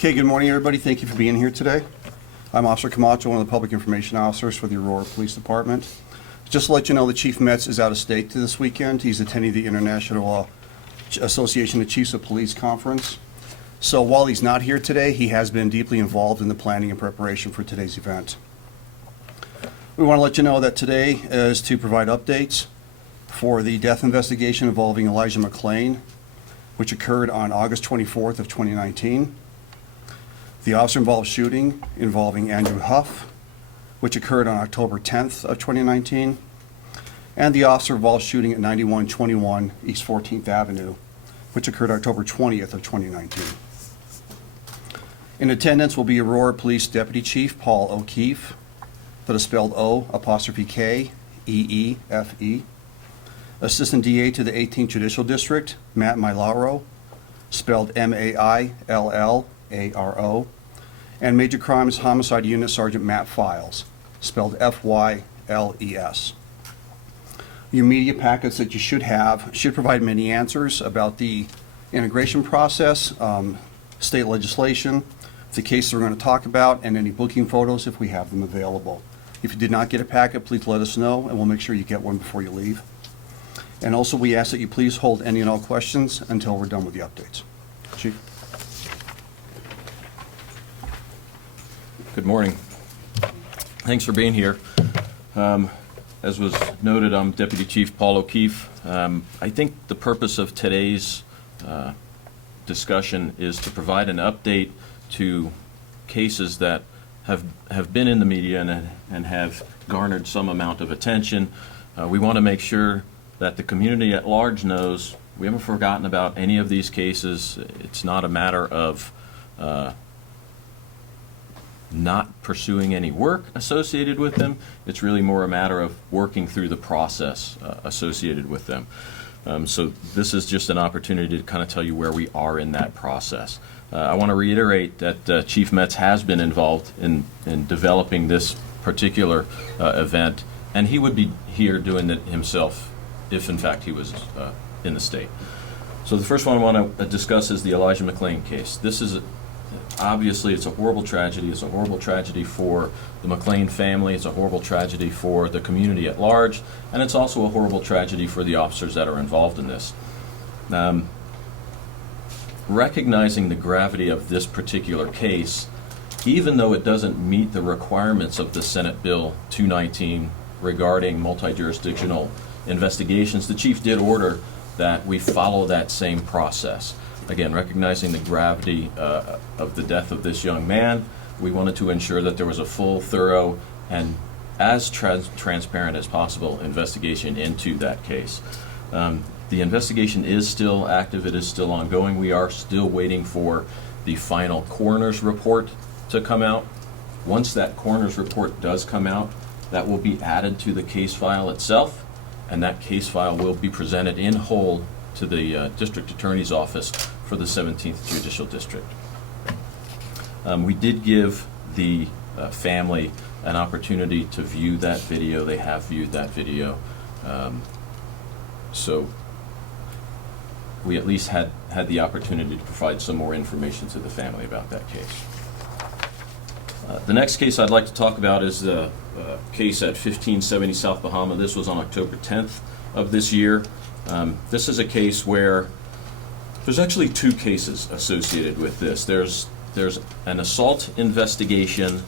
Okay, good morning, everybody. Thank you for being here today. I'm Officer Camacho, one of the public information officers for the Aurora Police Department. Just to let you know, the Chief Metz is out of state this weekend. He's attending the International Association of Chiefs of Police Conference. So while he's not here today, he has been deeply involved in the planning and preparation for today's event. We want to let you know that today is to provide updates for the death investigation involving Elijah McClain, which occurred on August 24th of 2019. The officer-involved shooting involving Andrew Huff, which occurred on October 10th of 2019, and the officer-involved shooting at 9121 East 14th Avenue, which occurred October 20th of 2019. In attendance will be Aurora Police Deputy Chief Paul O'Keefe, that is spelled O''K''E''F''E, Assistant DA to the 18th Judicial District, Matt Mailaro, spelled Maillaro, and Major Crimes Homicide Unit Sergeant Matt Files, spelled Fyles. Your media packets that you should have should provide many answers about the integration process, state legislation, the cases we're going to talk about, and any booking photos if we have them available. If you did not get a packet, please let us know, and we'll make sure you get one before you leave. And also, we ask that you please hold any and all questions until we're done with the updates. Chief. Good morning. Thanks for being here. As was noted, I'm Deputy Chief Paul O'Keefe. I think the purpose of today's discussion is to provide an update to cases that have been in the media and have garnered some amount of attention. We want to make sure that the community at large knows we haven't forgotten about any of these cases. It's not a matter of not pursuing any work associated with them. It's really more a matter of working through the process associated with them. So this is just an opportunity to kind of tell you where we are in that process. I want to reiterate that Chief Metz has been involved in developing this particular event, and he would be here doing it himself if in fact he was in the state. So the first one I want to discuss is the Elijah McClain case. This is obviously, it's a horrible tragedy. It's a horrible tragedy for the McClain family. It's a horrible tragedy for the community at large, and it's also a horrible tragedy for the officers that are involved in this. Recognizing the gravity of this particular case, even though it doesn't meet the requirements of the Senate Bill 219 regarding multi-jurisdictional investigations, the chief did order that we follow that same process. Again, recognizing the gravity of the death of this young man, we wanted to ensure that there was a full, thorough, and as transparent as possible investigation into that case. The investigation is still active. It is still ongoing. We are still waiting for the final coroner's report to come out. Once that coroner's report does come out, that will be added to the case file itself, and that case file will be presented in whole to the District Attorney's Office for the 17th Judicial District. We did give the family an opportunity to view that video. They have viewed that video. So we at least had the opportunity to provide some more information to the family about that case. The next case I'd like to talk about is the case at 1570 South Bahama. This was on October 10th of this year. This is a case where there's actually two cases associated with this. There's an assault investigation,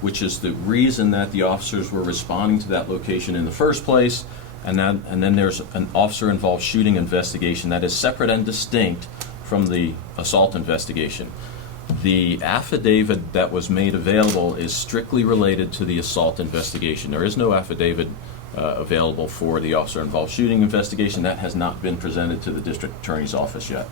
which is the reason that the officers were responding to that location in the first place, and then there's an officer-involved shooting investigation that is separate and distinct from the assault investigation. The affidavit that was made available is strictly related to the assault investigation. There is no affidavit available for the officer-involved shooting investigation. That has not been presented to the District Attorney's Office yet.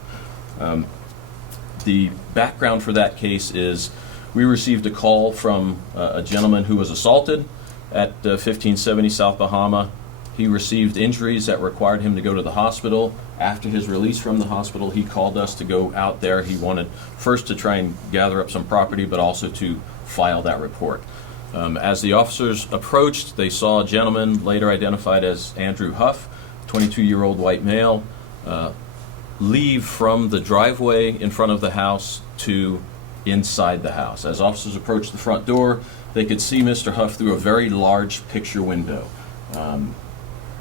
The background for that case is we received a call from a gentleman who was assaulted at 1570 South Bahama. He received injuries that required him to go to the hospital. After his release from the hospital, he called us to go out there. He wanted first to try and gather up some property, but also to file that report. As the officers approached, they saw a gentleman later identified as Andrew Huff, 22-year-old white male, leave from the driveway in front of the house to inside the house. As officers approached the front door, they could see Mr. Huff through a very large picture window.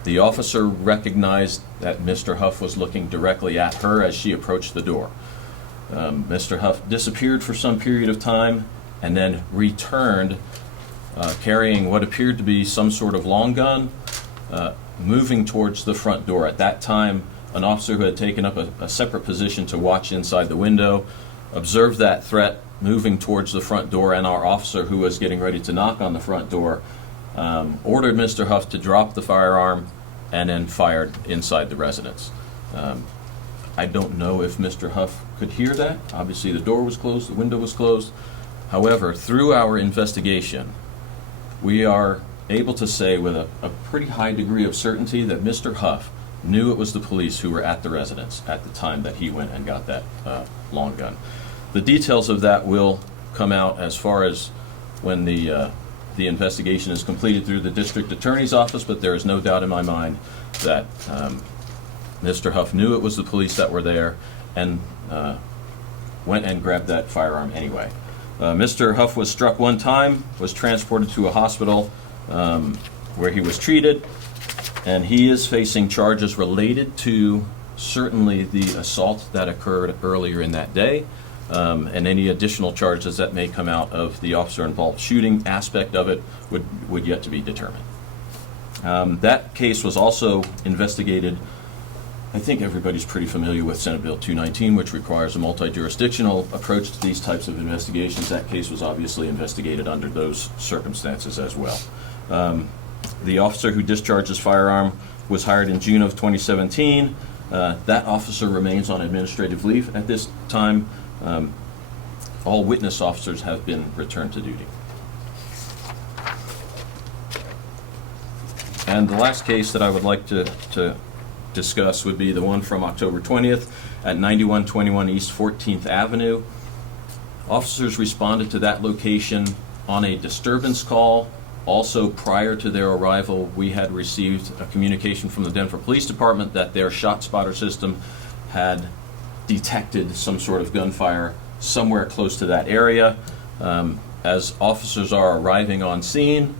The officer recognized that Mr. Huff was looking directly at her as she approached the door. Mr. Huff disappeared for some period of time and then returned carrying what appeared to be some sort of long gun, moving towards the front door. At that time, an officer who had taken up a separate position to watch inside the window observed that threat moving towards the front door, and our officer who was getting ready to knock on the front door ordered Mr. Huff to drop the firearm and then fired inside the residence. I don't know if Mr. Huff could hear that. Obviously the door was closed, the window was closed. However, through our investigation, we are able to say with a pretty high degree of certainty that Mr. Huff knew it was the police who were at the residence at the time that he went and got that long gun. The details of that will come out as far as when the investigation is completed through the district attorney's office, but there is no doubt in my mind that Mr. Huff knew it was the police that were there and went and grabbed that firearm anyway. Mr. Huff was struck one time, was transported to a hospital where he was treated, and he is facing charges related to certainly the assault that occurred earlier in that day, and any additional charges that may come out of the officer-involved shooting aspect of it would yet to be determined. That case was also investigated. I think everybody's pretty familiar with Senate Bill 219, which requires a multi-jurisdictional approach to these types of investigations. That case was obviously investigated under those circumstances as well. The officer who discharged his firearm was hired in June of 2017. That officer remains on administrative leave at this time. All witness officers have been returned to duty. And the last case that I would like to discuss would be the one from October 20th at 9121 East 14th Avenue. Officers responded to that location on a disturbance call. Also, prior to their arrival, we had received a communication from the Denver Police Department that their shot spotter system had detected some sort of gunfire somewhere close to that area. As officers are arriving on scene,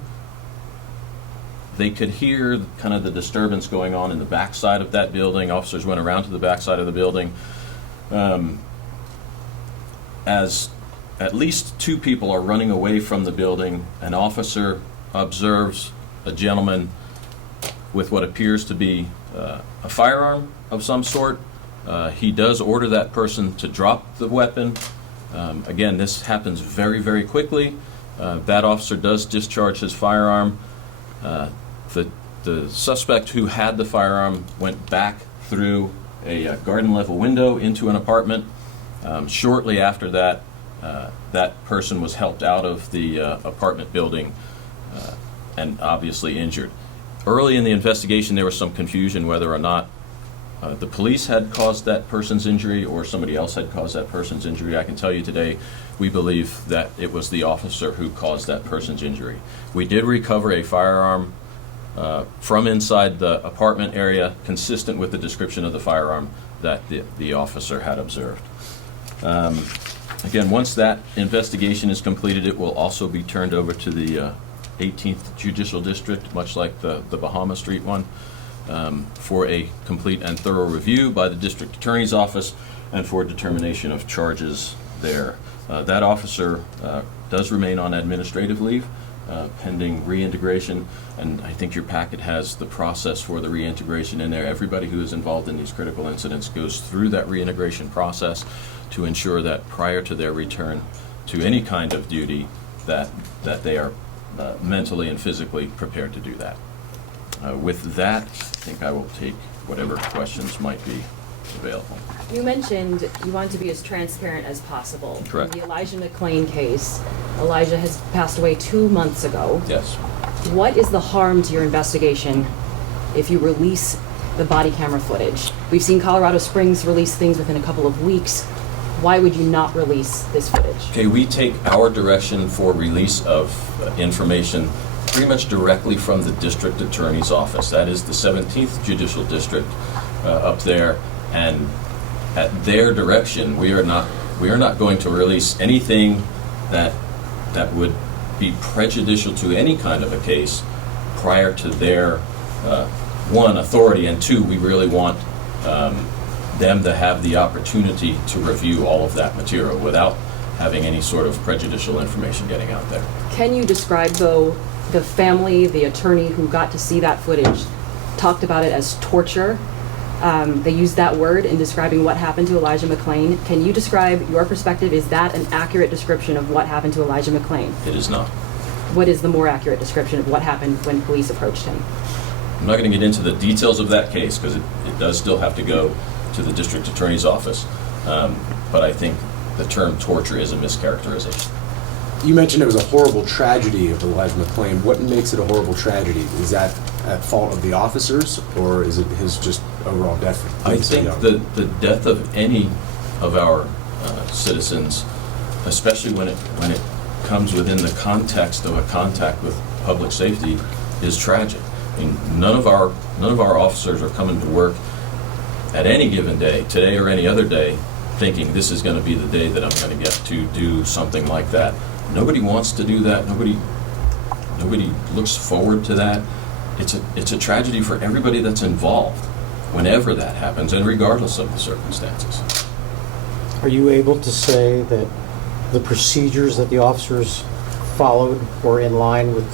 they could hear kind of the disturbance going on in the backside of that building. Officers went around to the backside of the building. As at least two people are running away from the building, an officer observes a gentleman with what appears to be a firearm of some sort. He does order that person to drop the weapon. Again, this happens very, very quickly. That officer does discharge his firearm. The suspect who had the firearm went back through a garden level window into an apartment. Shortly after that, that person was helped out of the apartment building and obviously injured. Early in the investigation, there was some confusion whether or not the police had caused that person's injury or somebody else had caused that person's injury. I can tell you today, we believe that it was the officer who caused that person's injury. We did recover a firearm from inside the apartment area, consistent with the description of the firearm that the officer had observed. Again, once that investigation is completed, it will also be turned over to the 18th Judicial District, much like the Bahama Street one, for a complete and thorough review by the District Attorney's Office and for determination of charges there. That officer does remain on administrative leave pending reintegration, and I think your packet has the process for the reintegration in there. Everybody who is involved in these critical incidents goes through that reintegration process to ensure that prior to their return to any kind of duty that they are mentally and physically prepared to do that. With that, I think I will take whatever questions might be available. You mentioned you want to be as transparent as possible. Correct. In the Elijah McClain case, Elijah has passed away 2 months ago. Yes. What is the harm to your investigation if you release the body camera footage? We've seen Colorado Springs release things within a couple of weeks. Why would you not release this footage? Okay, we take our direction for release of information pretty much directly from the District Attorney's Office. That is the 17th Judicial District up there, and at their direction, we are not We are not going to release anything that would be prejudicial to any kind of a case prior to their, one, authority, and two, we really want them to have the opportunity to review all of that material without having any sort of prejudicial information getting out there. Can you describe, though, the family, the attorney who got to see that footage, talked about it as torture? They used that word in describing what happened to Elijah McClain. Can you describe your perspective? Is that an accurate description of what happened to Elijah McClain? It is not. What is the more accurate description of what happened when police approached him? I'm not going to get into the details of that case because it does still have to go to the district attorney's office. But I think the term torture is a mischaracterization. You mentioned it was a horrible tragedy of Elijah McClain. What makes it a horrible tragedy? Is that at fault of the officers, or is it his just overall death? I think the death of any of our citizens, especially when it comes within the context of a contact with public safety, is tragic. I mean, none of our officers are coming to work at any given day, today or any other day, thinking this is going to be the day that I'm going to get to do something like that. Nobody wants to do that. Nobody looks forward to that. It's a tragedy for everybody that's involved whenever that happens, and regardless of the circumstances. Are you able to say that the procedures that the officers followed were in line with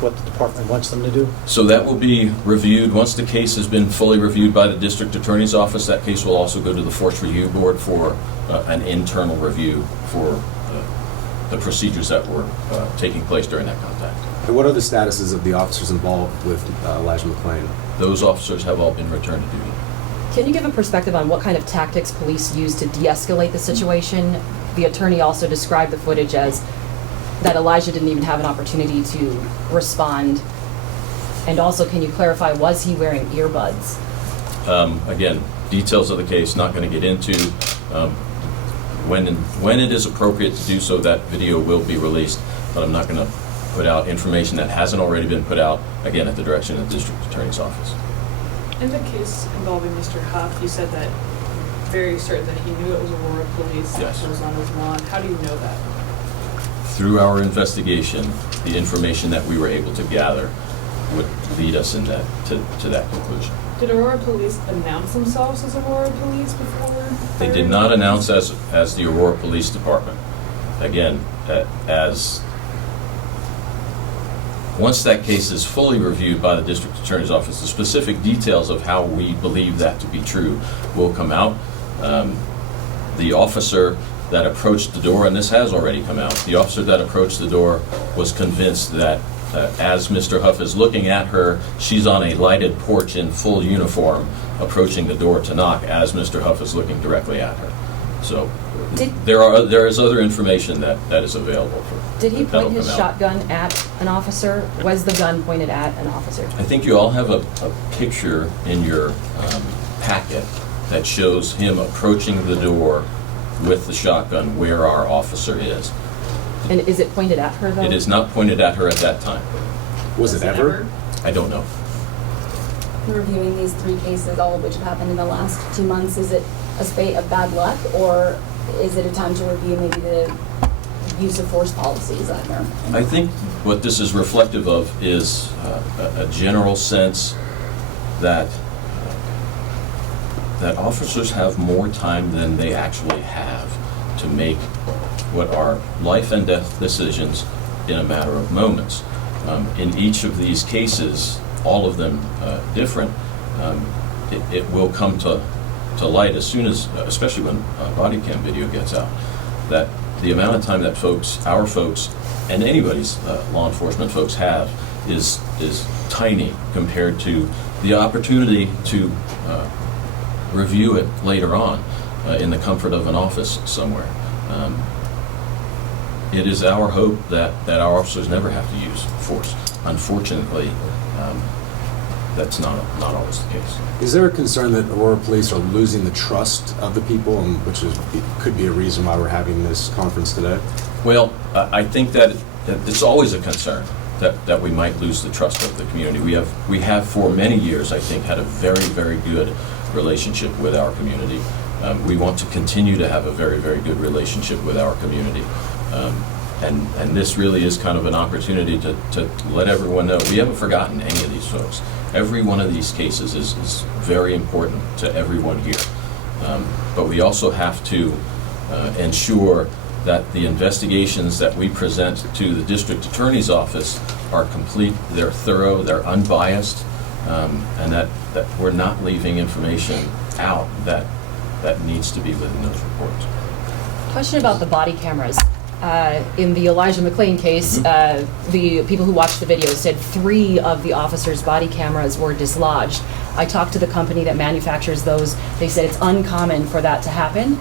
what the department wants them to do? So that will be reviewed. Once the case has been fully reviewed by the district attorney's office, that case will also go to the Force Review Board for an internal review for the procedures that were taking place during that contact. And what are the statuses of the officers involved with Elijah McClain? Those officers have all been returned to duty. Can you give a perspective on what kind of tactics police used to de-escalate the situation? The attorney also described the footage as that Elijah didn't even have an opportunity to respond. And also, can you clarify, was he wearing earbuds? Again, details of the case, not going to get into. When it is appropriate to do so, that video will be released, but I'm not going to put out information that hasn't already been put out, again, at the direction of the district attorney's office. In the case involving Mr. Huff, you said that very certain that he knew it was Aurora Police Yes. that was on his lawn. How do you know that? Through our investigation, the information that we were able to gather would lead us in that to that conclusion. Did Aurora Police announce themselves as Aurora Police before? They did not announce as the Aurora Police Department. Again, as once that case is fully reviewed by the district attorney's office, the specific details of how we believe that to be true will come out. The officer that approached the door, and this has already come out, the officer that approached the door was convinced that as Mr. Huff is looking at her, she's on a lighted porch in full uniform approaching the door to knock as Mr. Huff is looking directly at her. So there is other information that is available for. Did he that'll point his come out. shotgun at an officer? Was the gun pointed at an officer? I think you all have a picture in your packet that shows him approaching the door with the shotgun where our officer is. And is it pointed at her, though? It is not pointed at her at that time. Was it ever? I don't know. Reviewing these 3 cases, all of which have happened in the last 2 months, is it a spate of bad luck, or is it a time to review maybe the use of force policies out there? I think what this is reflective of is a general sense that officers have more time than they actually have to make what are life and death decisions in a matter of moments. In each of these cases, all of them different, it will come to light as soon as, especially when body cam video gets out, that the amount of time that our folks, and anybody's law enforcement folks have is tiny compared to the opportunity to review it later on in the comfort of an office somewhere. It is our hope that our officers never have to use force. Unfortunately, that's not always the case. Is there a concern that Aurora Police are losing the trust of the people, and which could be a reason why we're having this conference today? Well, I think that it's always a concern that we might lose the trust of the community. We have for many years, I think, had a very, very good relationship with our community. We want to continue to have a very, very good relationship with our community. And this really is kind of an opportunity to let everyone know, we haven't forgotten any of these folks. Every one of these cases is very important to everyone here. But we also have to ensure that the investigations that we present to the district attorney's office are complete, they're thorough, they're unbiased, and that we're not leaving information out that needs to be within those reports. Question about the body cameras. In the Elijah McClain case, the people who watched the video said 3 of the officers' body cameras were dislodged. I talked to the company that manufactures those. They said it's uncommon for that to happen.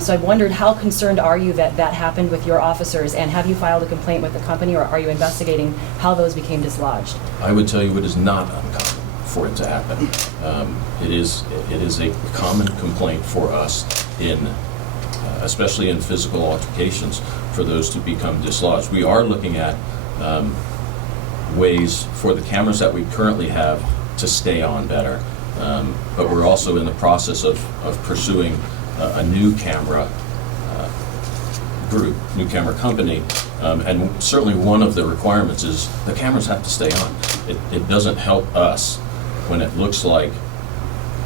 So I wondered, how concerned are you that that happened with your officers, and have you filed a complaint with the company, or are you investigating how those became dislodged? I would tell you it is not uncommon for it to happen. It is a common complaint for us especially in physical altercations, for those to become dislodged. We are looking at ways for the cameras that we currently have to stay on better, but we're also in the process of pursuing a new camera group, new camera company, and certainly one of the requirements is the cameras have to stay on. It doesn't help us when it looks like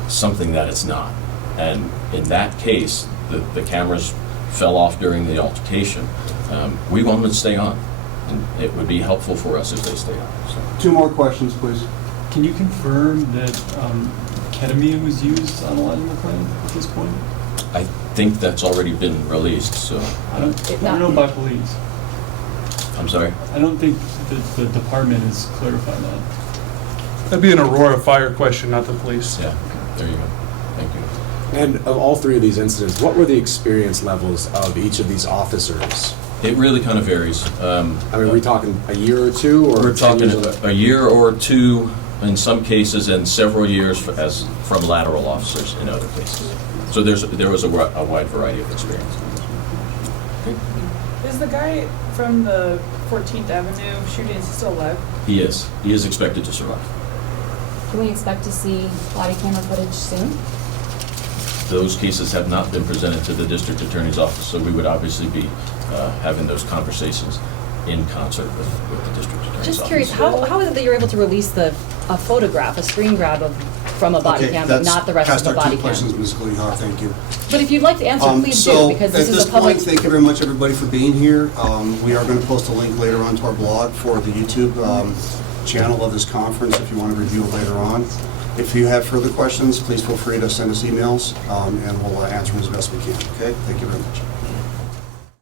something that it's not. And in that case, the cameras fell off during the altercation. We want them to stay on, and it would be helpful for us if they stay on. So. 2 more questions, please. Can you confirm that ketamine was used on Elijah McClain at this point? I think that's already been released, so. I don't know about police. I'm sorry? I don't think that the department has clarified that. That'd be an Aurora fire question, not the police. Yeah, there you go. Thank you. And of all 3 of these incidents, what were the experience levels of each of these officers? It really kind of varies. I mean, are we talking a year or 2, or We're 10 talking years? a year or 2 in some cases, and several years from lateral officers in other cases. So there was a wide variety of experience. Is the guy from the 14th Avenue shooting, is he still alive? He is. He is expected to survive. Can we expect to see body camera footage soon? Those cases have not been presented to the district attorney's office, so we would obviously be having those conversations in concert with the district attorney's office. Just curious, how is it that you're able to release a photograph, a screen grab from a body cam, but not the rest of the body cam? Past our 2 questions, Ms. Gleehoff, thank you. But if you'd like to answer, please do, because this is a public... At this point, thank you very much, everybody, for being here. We are going to post a link later on to our blog for the YouTube channel of this conference if you want to review it later on. If you have further questions, please feel free to send us emails, and we'll answer them as best we can. Okay? Thank you very much.